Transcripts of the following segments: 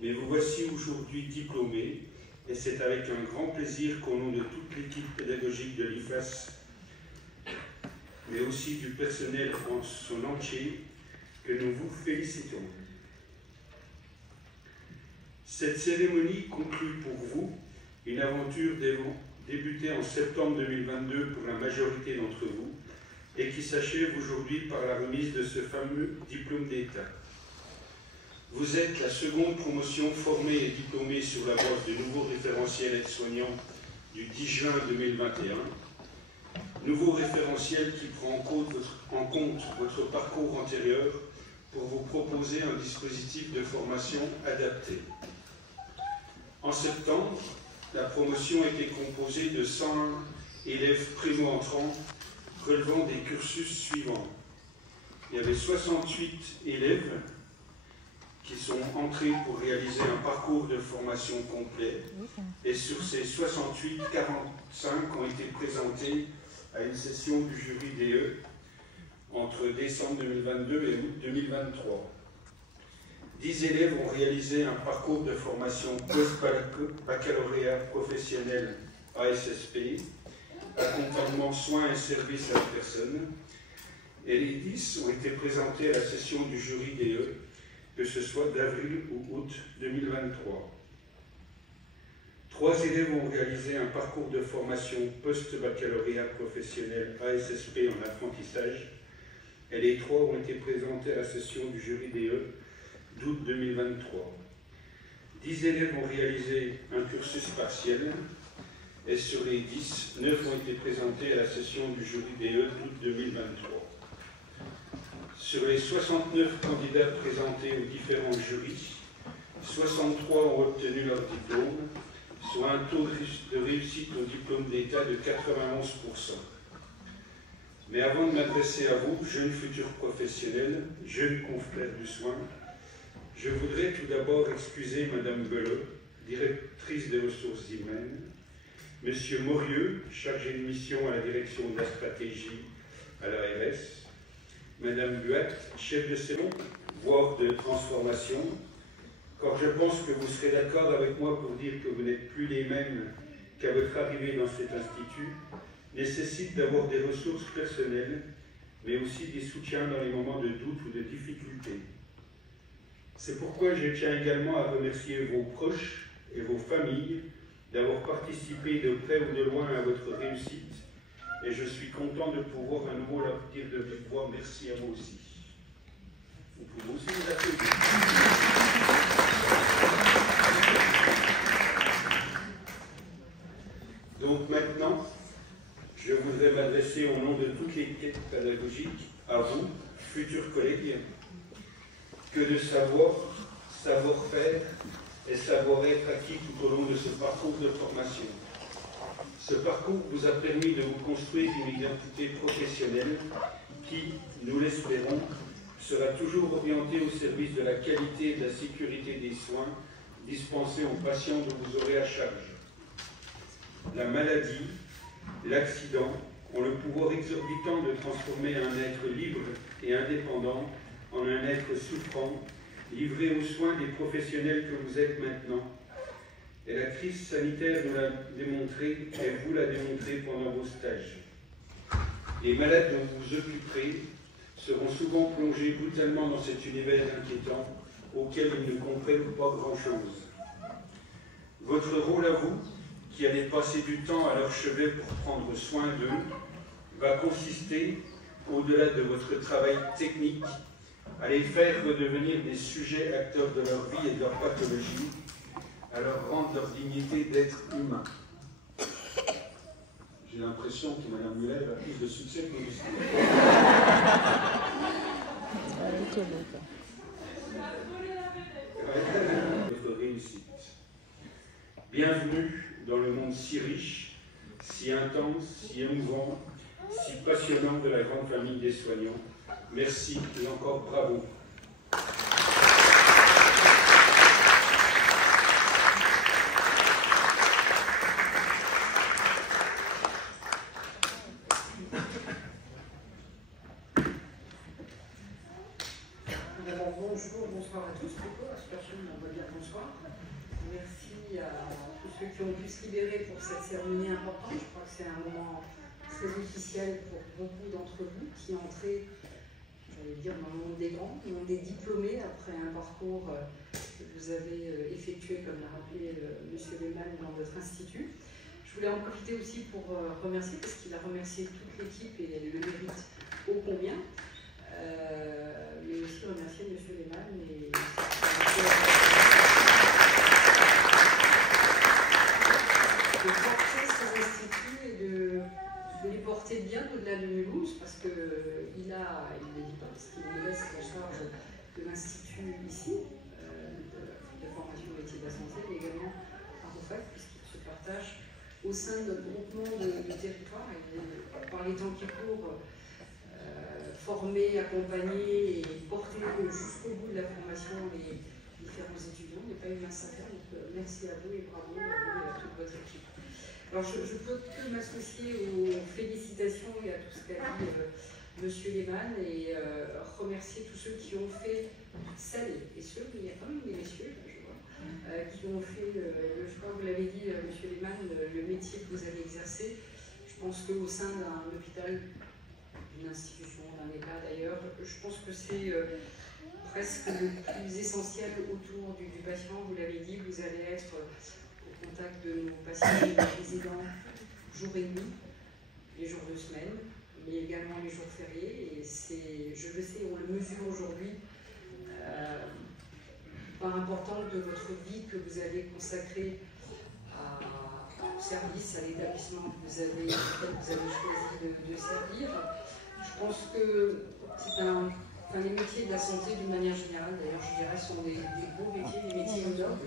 mais vous voici aujourd'hui diplômés, et c'est avec un grand plaisir qu'au nom de toute l'équipe pédagogique de l'IFAS, mais aussi du personnel en son entier, que nous vous félicitons. Cette cérémonie conclut pour vous une aventure débutée en septembre 2022 pour la majorité d'entre vous et qui s'achève aujourd'hui par la remise de ce fameux diplôme d'État. Vous êtes la seconde promotion formée et diplômée sur la base du nouveau référentiel aide-soignant du 10 juin 2021. Nouveau référentiel qui prend en compte votre parcours antérieur pour vous proposer un dispositif de formation adapté. En septembre, la promotion était composée de 101 élèves primo-entrants relevant des cursus suivants. Il y avait 68 élèves qui sont entrés pour réaliser un parcours de formation complet. Et sur ces 68, 45 ont été présentés à une session du jury DE entre décembre 2022 et août 2023. 10 élèves ont réalisé un parcours de formation post-baccalauréat professionnel ASSP, accompagnement soins et services à la personne, et les 10 ont été présentés à la session du jury DE, que ce soit d'avril ou août 2023. 3 élèves ont réalisé un parcours de formation post-baccalauréat professionnel ASSP en apprentissage, et les 3 ont été présentés à la session du jury DE d'août 2023. 10 élèves ont réalisé un cursus partiel, et sur les 10, 9 ont été présentés à la session du jury DE d'août 2023. Sur les 69 candidats présentés aux différents jurys, 63 ont obtenu leur diplôme, soit un taux de réussite au diplôme d'État de 91%. Mais avant de m'adresser à vous, jeunes futurs professionnels, jeunes confrères du soin, je voudrais tout d'abord excuser Madame Belot, directrice des ressources humaines, Monsieur Morieux, chargé de mission à la direction de la stratégie à l'ARS, Madame Buat, chef de cellule, voire de transformation, car je pense que vous serez d'accord avec moi pour dire que vous n'êtes plus les mêmes qu'à votre arrivée dans cet institut, nécessite d'avoir des ressources personnelles, mais aussi des soutiens dans les moments de doute ou de difficulté. C'est pourquoi je tiens également à remercier vos proches et vos familles d'avoir participé de près ou de loin à votre réussite, et je suis content de pouvoir à nouveau leur dire de vive voix merci à vous aussi. Vous pouvez aussi vous applaudir. Donc maintenant, je voudrais m'adresser au nom de toute l'équipe pédagogique à vous, futurs collègues, que de savoir, savoir-faire et savoir-être acquis tout au long de ce parcours de formation. Ce parcours vous a permis de vous construire une identité professionnelle qui, nous l'espérons, sera toujours orientée au service de la qualité et de la sécurité des soins dispensés aux patients dont vous aurez à charge. La maladie, l'accident ont le pouvoir exorbitant de transformer un être libre et indépendant en un être souffrant, livré aux soins des professionnels que vous êtes maintenant. Et la crise sanitaire nous l'a démontré, et vous l'a démontré pendant vos stages. Les malades dont vous vous occuperez seront souvent plongés brutalement dans cet univers inquiétant auquel ils ne comprennent pas grand-chose. Votre rôle à vous, qui allez passer du temps à leur chevet pour prendre soin d'eux, va consister, au-delà de votre travail technique, à les faire redevenir des sujets acteurs de leur vie et de leur pathologie, à leur rendre leur dignité d'être humain. J'ai l'impression que Mme Muller a plus de succès que vous. Votre réussite. Bienvenue dans le monde si riche, si intense, si émouvant, si passionnant de la grande famille des soignants. Merci et encore bravo. Bonjour, bonsoir à tous. Pourquoi cette personne on va dire bonsoir? soir. Merci à tous ceux qui ont pu se libérer pour cette cérémonie importante. Je crois que c'est un moment très officiel pour beaucoup d'entre vous qui entrez, j'allais dire, dans le monde des grands, le monde des diplômés, après un parcours que vous avez effectué, comme l'a rappelé M. Lehmann, dans votre institut. Je voulais en profiter aussi pour remercier, parce qu'il a remercié toute l'équipe et elle le mérite ô combien, mais aussi remercier M. Lehmann et de porter ces instituts et de les porter bien au-delà de Mulhouse, parce qu'il ne le dit pas, parce qu'il me laisse en charge de l'institut ici, de formation métier de la santé, mais également à ROFAC, puisqu'il se partage au sein de notre groupement de territoire, et par les temps qui courent, former, accompagner et porter jusqu'au bout de la formation les différents étudiants n'est pas une mince affaire. Donc merci à vous et bravo à vous et à toute votre équipe. Alors je ne peux que m'associer aux félicitations et à tout ce qu'a dit M. Lehmann et remercier tous ceux qui ont fait, celles et ceux, mais il y a quand même des messieurs, là, je vois, qui ont fait, je crois que vous l'avez dit, M. Lehmann, le métier que vous avez exercé. Je pense qu'au sein d'un hôpital, d'une institution, d'un EHPAD d'ailleurs, je pense que c'est presque le plus essentiel autour du patient. Vous l'avez dit, vous allez être au contact de nos patients et nos résidents jour et nuit, les jours de semaine, mais également les jours fériés. Et c'est, je le sais, on le mesure aujourd'hui, par importance de votre vie que vous avez consacrée au service, à l'établissement que vous avez choisi de servir. Je pense que c'est les métiers de la santé d'une manière générale, d'ailleurs je dirais, sont des beaux métiers, des métiers nobles.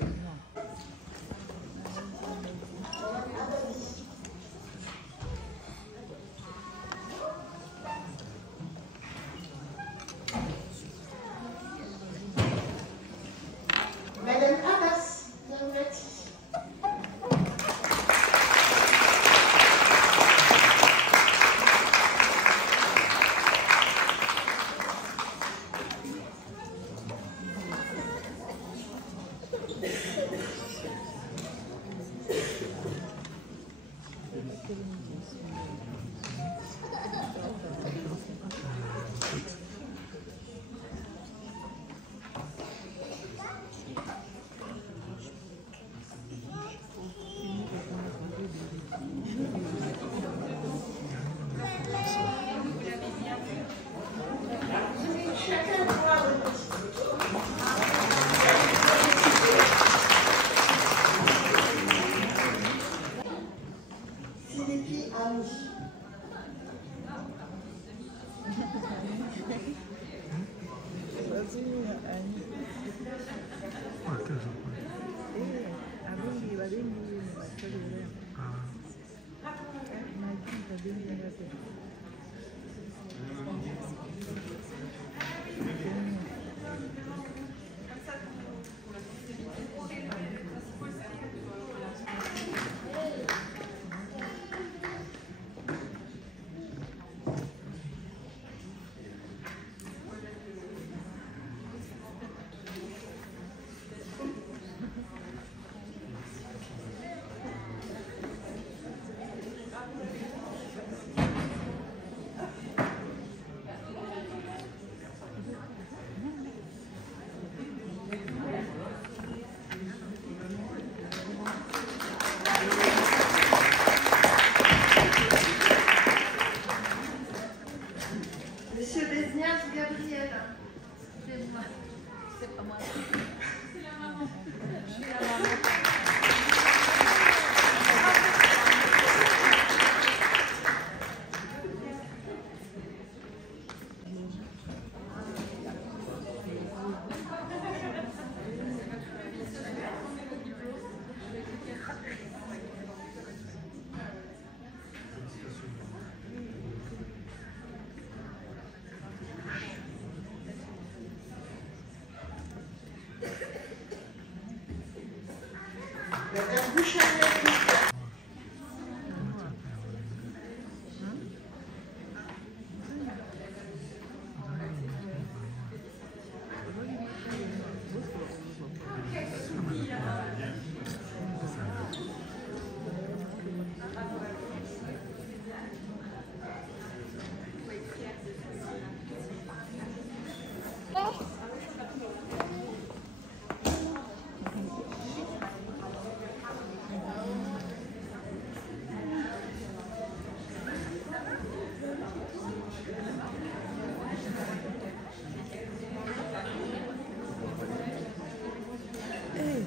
Madame Abbas, Normati.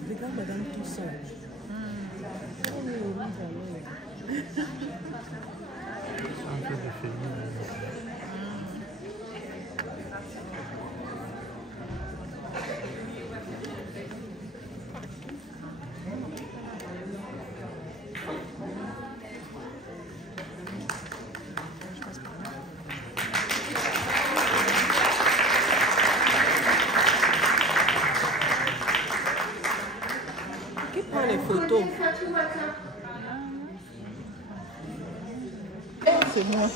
Regarde madame tout seul. Un peu de féminin. Qui prend les photos? C'est moi.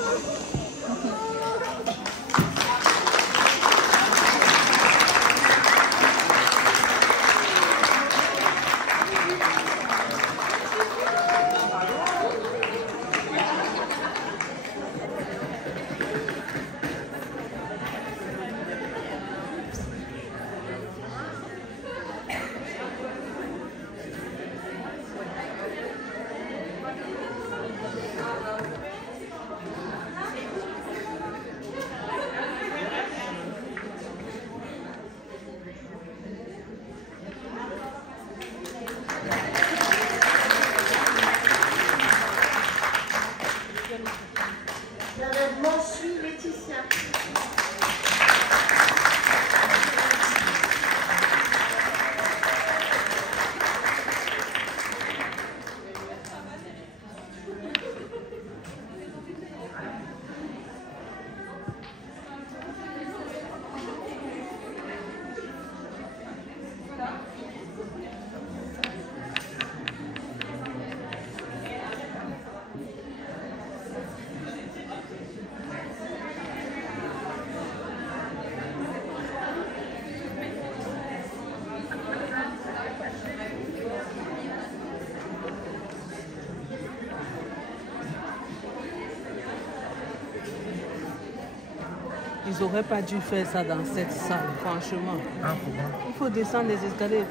Ils n'auraient pas dû faire ça dans cette salle, franchement. Ah, pourquoi? Il faut descendre les escaliers.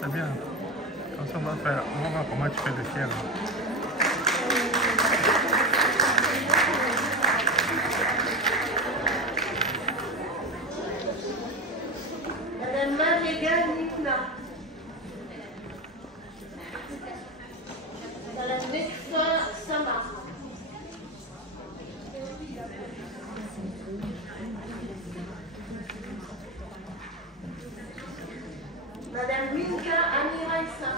C'est bien. Comme ça, on va voir comment tu fais le ciel. Madame Maréga Nikna. Madame Nekfa Sama. Madame Minka Amiraïsa.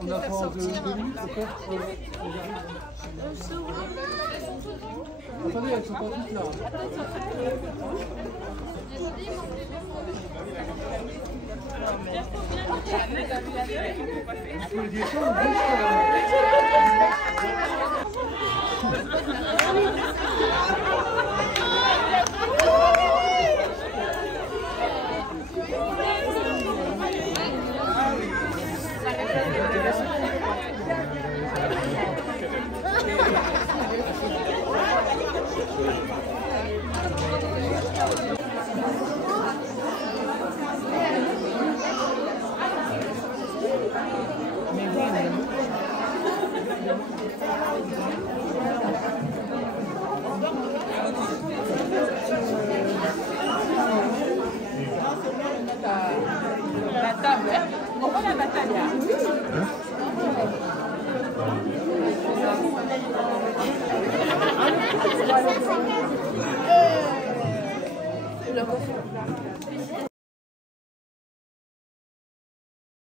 On attend 2 minutes pour faire. Attendez, elles sont pas toutes là. Il faut les descendre la table. On va la bataille. La